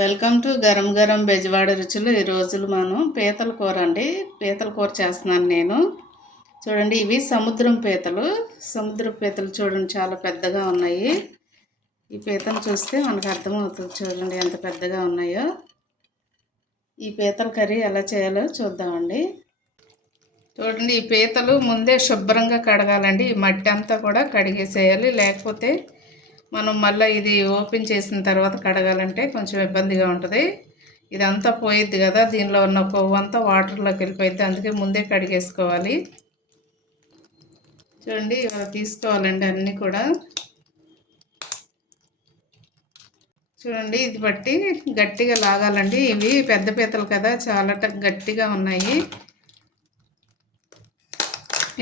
Welcome to garam garam Bezawada రుచులు. ఈ రోజులు మనం పీతల కూర అండి. పీతల కూర చేస్తున్నాను నేను. చూడండి, ఇవి సముద్రం పీతలు చూడండి, చాలా పెద్దగా ఉన్నాయి. ఈ పీతలు చూస్తే మనకు అర్థమవుతుంది. చూడండి ఎంత పెద్దగా ఉన్నాయో. ఈ పీతల కర్రీ ఎలా చేయాలో చూద్దామండి. చూడండి, ఈ పీతలు ముందే శుభ్రంగా కడగాలండి. ఈ మట్టి అంతా కూడా కడిగేసేయాలి, లేకపోతే మనం మళ్ళీ ఇది ఓపెన్ చేసిన తర్వాత కడగాలంటే కొంచెం ఇబ్బందిగా ఉంటుంది. ఇదంతా పోయిద్ది కదా, దీనిలో ఉన్న కొవ్వు అంతా వాటర్లోకి వెళ్ళిపోయిద్ది. అందుకే ముందే కడిగేసుకోవాలి. చూడండి, ఇవాళ తీసుకోవాలండి అన్నీ కూడా. చూడండి, ఇది బట్టి గట్టిగా లాగాలండి. ఇవి పెద్ద పీతలు కదా, చాలా గట్టిగా ఉన్నాయి.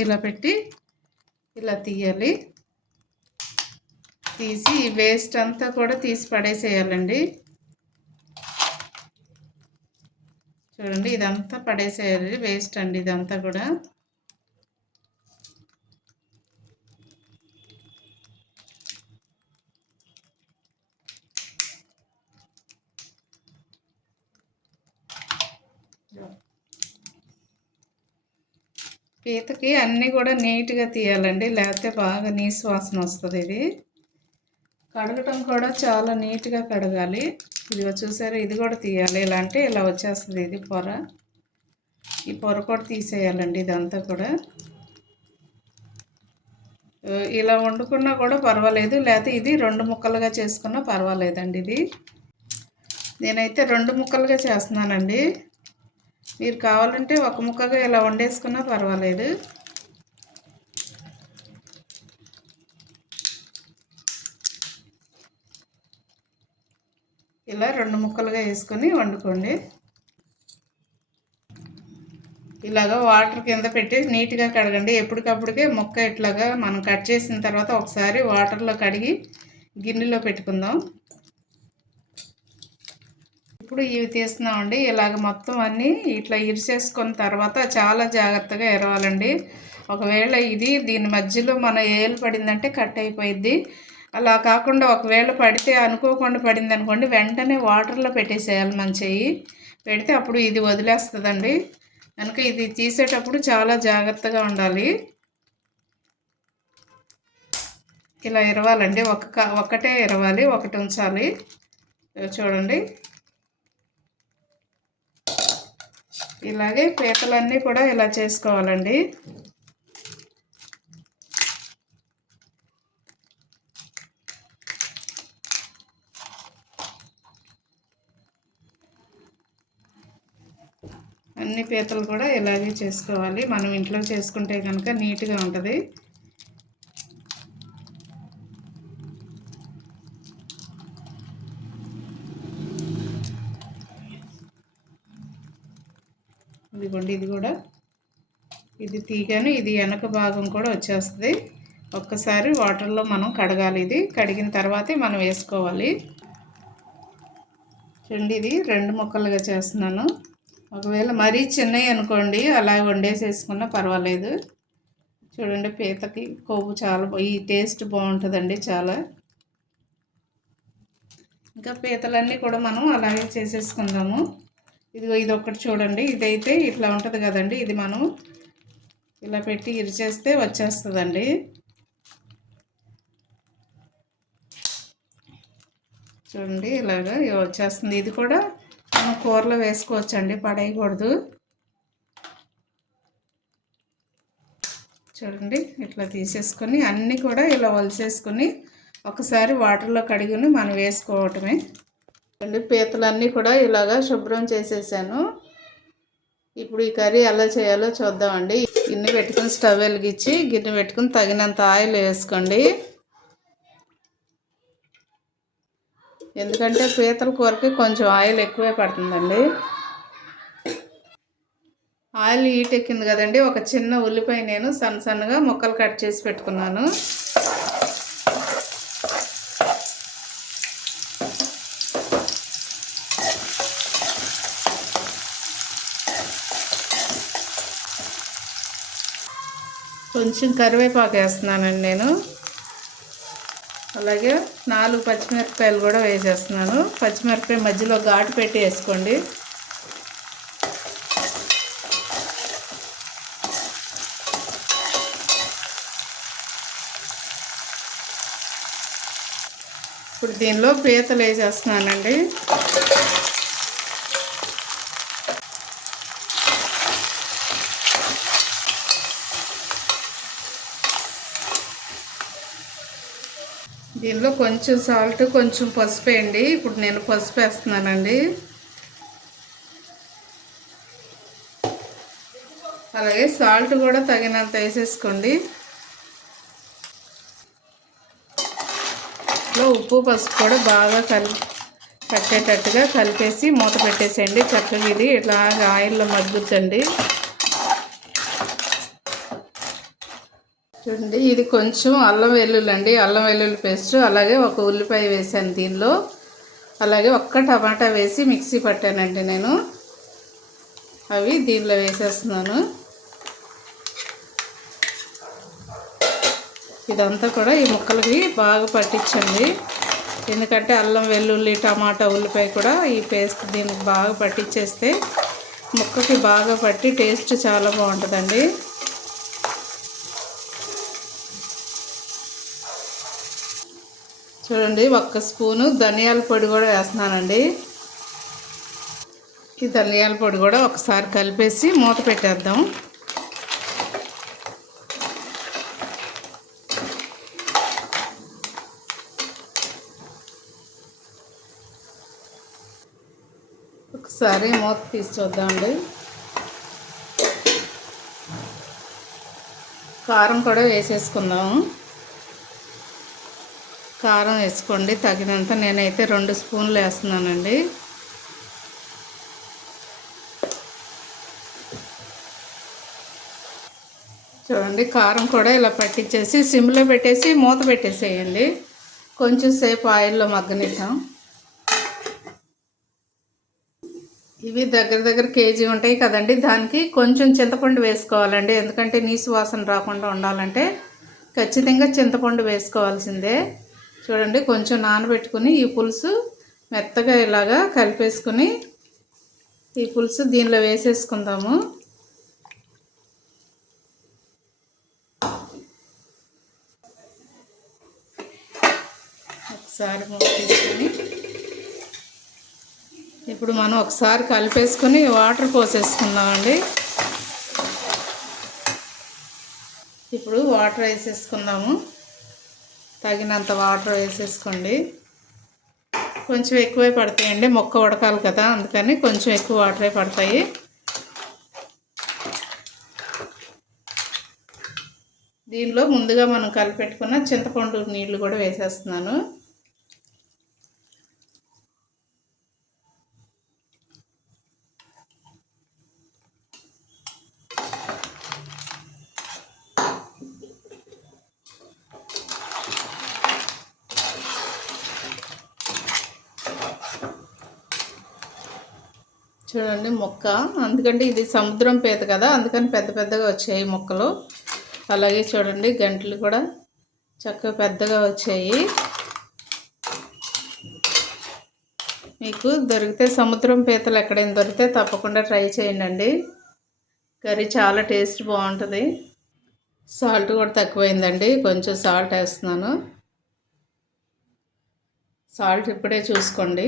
ఇలా పెట్టి ఇలా తీయాలి. తీసి ఈ వేస్ట్ అంతా కూడా తీసి పడేసేయాలండి. చూడండి, ఇదంతా పడేసేయాలి, వేస్ట్ అండి ఇదంతా కూడా. పీతకి అన్నీ కూడా నీట్గా తీయాలండి, లేకపోతే బాగా నీసు వాసన వస్తుంది. ఇది కడగటం కూడా చాలా నీట్గా కడగాలి. ఇదిగో చూసారా, ఇది కూడా తీయాలి. ఇలా అంటే ఇలా వచ్చేస్తుంది ఇది పొర. ఈ పొర కూడా తీసేయాలండి ఇదంతా కూడా. ఇలా వండుకున్నా కూడా పర్వాలేదు, లేకపోతే ఇది 2 ముక్కలుగా చేసుకున్నా పర్వాలేదండి. ఇది నేనైతే 2 ముక్కలుగా చేస్తున్నానండి. మీరు కావాలంటే 1 ముక్కగా ఇలా వండేసుకున్నా పర్వాలేదు. ఇలా 2 ముక్కలుగా వేసుకొని వండుకోండి. ఇలాగా వాటర్ కింద పెట్టి నీట్గా కడగండి. ఎప్పటికప్పుడుకే ముక్క ఇట్లాగా మనం కట్ చేసిన తర్వాత ఒకసారి వాటర్లో కడిగి గిన్నెలో పెట్టుకుందాం. ఇప్పుడు ఇవి తీస్తున్నామండి. ఇలాగ మొత్తం అన్నీ ఇట్లా ఇరిసేసుకున్న తర్వాత చాలా జాగ్రత్తగా ఎరవాలండి. ఒకవేళ దీని మధ్యలో మన ఏలు పడిందంటే కట్ అయిపోయిద్ది. అలా కాకుండా ఒకవేళ పడితే అనుకోకుండా పడింది అనుకోండి, వెంటనే వాటర్లో పెట్టేసేయాలి మన చెయ్యి. పెడితే అప్పుడు ఇది వదిలేస్తుందండి. కనుక ఇది తీసేటప్పుడు చాలా జాగ్రత్తగా ఉండాలి. ఇలా ఎరవాలండి. ఒక్కటే ఎరవాలి, ఒకటి ఉంచాలి. చూడండి, ఇలాగే పీతలన్నీ కూడా ఇలా చేసుకోవాలండి. అన్ని పీతలు కూడా ఇలాగే చేసుకోవాలి. మనం ఇంట్లో చేసుకుంటే కనుక నీట్గా ఉంటుంది. ఇదిగోండి, ఇది కూడా ఇది తీగాను, ఇది వెనక భాగం కూడా వచ్చేస్తుంది. ఒక్కసారి వాటర్లో మనం కడగాలి. ఇది కడిగిన తర్వాతే మనం వేసుకోవాలి. చూడండి, ఇది 2 ముక్కలుగా చేస్తున్నాను. ఒకవేళ మరీ చిన్నవి అనుకోండి, అలా వండేసేసుకున్నా పర్వాలేదు. చూడండి, పీతకి కొవ్వు చాలా ఈ టేస్ట్ బాగుంటుందండి చాలా. ఇంకా పీతలన్నీ కూడా మనం అలాగే చేసేసుకుందాము. ఇదిగో ఇది ఒక్కటి చూడండి, ఇదైతే ఇట్లా ఉంటుంది కదండి. ఇది మనం ఇలా పెట్టి ఇరిచేస్తే వచ్చేస్తుందండి. చూడండి, ఇలాగా వచ్చేస్తుంది. ఇది కూడా మనం కూరలో వేసుకోవచ్చండి, పడేయకూడదు. చూడండి, ఇట్లా తీసేసుకొని అన్నీ కూడా ఇలా వలిసేసుకొని ఒకసారి వాటర్లో కడిగి మనం వేసుకోవటమే. పీతలన్నీ కూడా ఇలాగా శుభ్రం చేసేసాను. ఇప్పుడు ఈ కర్రీ ఎలా చేయాలో చూద్దామండి. గిన్నె పెట్టుకుని స్టవ్ వెలిగించి గిన్నె పెట్టుకుని తగినంత ఆయిల్ వేసుకోండి. ఎందుకంటే పీతల కూరకి కొంచెం ఆయిల్ ఎక్కువే పడుతుందండి. ఆయిల్ హీట్ ఎక్కింది కదండి. ఒక చిన్న ఉల్లిపాయ నేను సన్నగా ముక్కలు కట్ చేసి పెట్టుకున్నాను. కొంచెం కరివేపాకు వేస్తున్నానండి నేను. అలాగే 4 పచ్చిమిరపకాయలు కూడా వేసేస్తున్నాను. పచ్చిమిరపకాయ మధ్యలో ఘాటు పెట్టి వేసుకోండి. ఇప్పుడు దీనిలో పీతలు వేసేస్తున్నానండి. దీనిలో కొంచెం సాల్ట్, కొంచెం పసుపు వేయండి. ఇప్పుడు నేను పసుపు వేస్తున్నానండి. అలాగే సాల్ట్ కూడా తగినంత వేసేసుకోండి. ఉప్పు పసుపు కూడా బాగా పట్టేటట్టుగా కలిపేసి మూత పెట్టేసేయండి. చక్కగా ఇది ఇలాగ ఆయిల్లో మగ్గుద్దండి. చూడండి, ఇది కొంచెం అల్లం వెల్లుల్లి అండి, అల్లం వెల్లుల్లి పేస్ట్. అలాగే ఒక ఉల్లిపాయ వేసాను దీనిలో. అలాగే ఒక్క టమాటా వేసి మిక్సీ పట్టానండి నేను. అవి దీనిలో వేసేస్తున్నాను. ఇదంతా కూడా ఈ ముక్కలకి బాగా పట్టించండి. ఎందుకంటే అల్లం వెల్లుల్లి టమాటా ఉల్లిపాయ కూడా ఈ పేస్ట్ దీనికి బాగా పట్టించేస్తే ముక్కకి బాగా పట్టి టేస్ట్ చాలా బాగుంటుందండి. చూడండి, 1 స్పూను ధనియాల పొడి కూడా వేస్తున్నానండి. ఈ ధనియాల పొడి కూడా ఒకసారి కలిపేసి మూత పెట్టేద్దాం. ఒకసారి మూత తీసి చూద్దామండి. కారం కూడా వేసేసుకుందాము. కారం వేసుకోండి తగినంత. నేనైతే 2 స్పూన్లు వేస్తున్నానండి. చూడండి, కారం కూడా ఇలా పట్టించేసి సిమ్లో పెట్టేసి మూత పెట్టేసేయండి. కొంచెం సేపు ఆయిల్లో మగ్గనిద్దాం. ఇవి దగ్గర కేజీ ఉంటాయి కదండి. దానికి కొంచెం చింతపండు వేసుకోవాలండి. ఎందుకంటే నీసు వాసన రాకుండా ఉండాలంటే ఖచ్చితంగా చింతపండు వేసుకోవాల్సిందే. చూడండి, కొంచెం నానబెట్టుకుని ఈ పులుసు మెత్తగా ఇలాగా కలిపేసుకుని ఈ పులుసు దీనిలో వేసేసుకుందాము. ఒకసారి మూత తీసుకొని ఇప్పుడు మనం ఒకసారి కలిపేసుకుని వాటర్ పోసేసుకుందామండి. ఇప్పుడు వాటర్ వేసేసుకుందాము. తగినంత వాటర్ వేసేసుకోండి. కొంచెం ఎక్కువే పడతాయండి, మొక్క ఉడకాలి కదా, అందుకని కొంచెం ఎక్కువ వాటరే పడతాయి. దీనిలో ముందుగా మనం కలిపెట్టుకున్న చింతపండు నీళ్ళు కూడా వేసేస్తున్నాను. చూడండి మొక్క, అందుకంటే ఇది సముద్రం పీత కదా, అందుకని పెద్ద పెద్దగా వచ్చాయి మొక్కలు. అలాగే చూడండి గంటలు కూడా చక్కగా పెద్దగా వచ్చాయి. మీకు దొరికితే సముద్రం పీతలు ఎక్కడైనా దొరికితే తప్పకుండా ట్రై చేయండి. కర్రీ చాలా టేస్ట్ బాగుంటుంది. సాల్ట్ కూడా తక్కువైందండి, కొంచెం సాల్ట్ వేస్తున్నాను. సాల్ట్ ఇప్పుడే చూసుకోండి.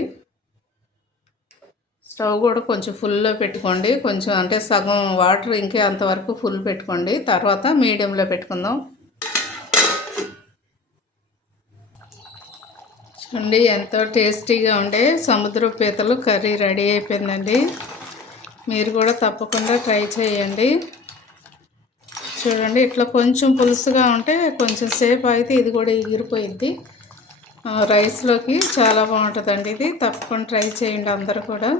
స్టవ్ కూడా కొంచెం ఫుల్లో పెట్టుకోండి. కొంచెం అంటే సగం వాటర్ ఇంకే అంతవరకు ఫుల్ పెట్టుకోండి. తర్వాత మీడియంలో పెట్టుకుందాం. చూడండి, ఎంతో టేస్టీగా ఉండే సముద్ర పీతలు కర్రీ రెడీ అయిపోయిందండి. మీరు కూడా తప్పకుండా ట్రై చేయండి. చూడండి, ఇట్లా కొంచెం పులుసుగా ఉంటే కొంచెం సేపు అయితే ఇది కూడా ఎగిరిపోయిద్ది. రైస్లోకి చాలా బాగుంటుందండి. ఇది తప్పకుండా ట్రై చేయండి అందరూ కూడా.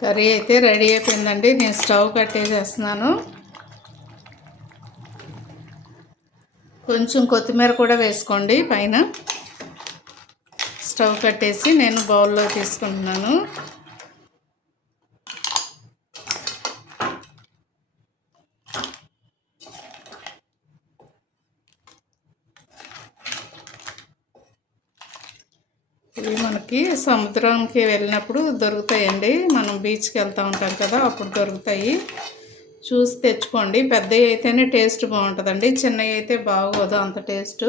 కర్రీ అయితే రెడీ అయిపోయిందండి. నేను స్టవ్ కట్టేసేస్తున్నాను. కొంచెం కొత్తిమీర కూడా వేసుకోండి పైన. స్టవ్ కట్టేసి నేను బౌల్లో తీసుకుంటున్నాను. ఇవి మనకి సముద్రంకి వెళ్ళినప్పుడు దొరుకుతాయండి. మనం బీచ్కి వెళ్తూ ఉంటాం కదా, అప్పుడు దొరుకుతాయి. చూసి తెచ్చుకోండి. పెద్దవి అయితేనే టేస్ట్ బాగుంటుందండి, చిన్నవి అయితే బాగోదు అంత టేస్ట్.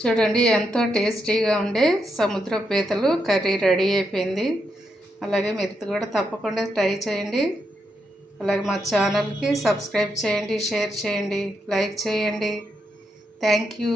చూడండి ఎంతో టేస్టీగా ఉండే సముద్ర పీతలు కర్రీ రెడీ అయిపోయింది. అలాగే మీరు కూడా తప్పకుండా ట్రై చేయండి. అలాగే మా ఛానల్కి సబ్స్క్రైబ్ చేయండి, షేర్ చేయండి, లైక్ చేయండి. Thank you.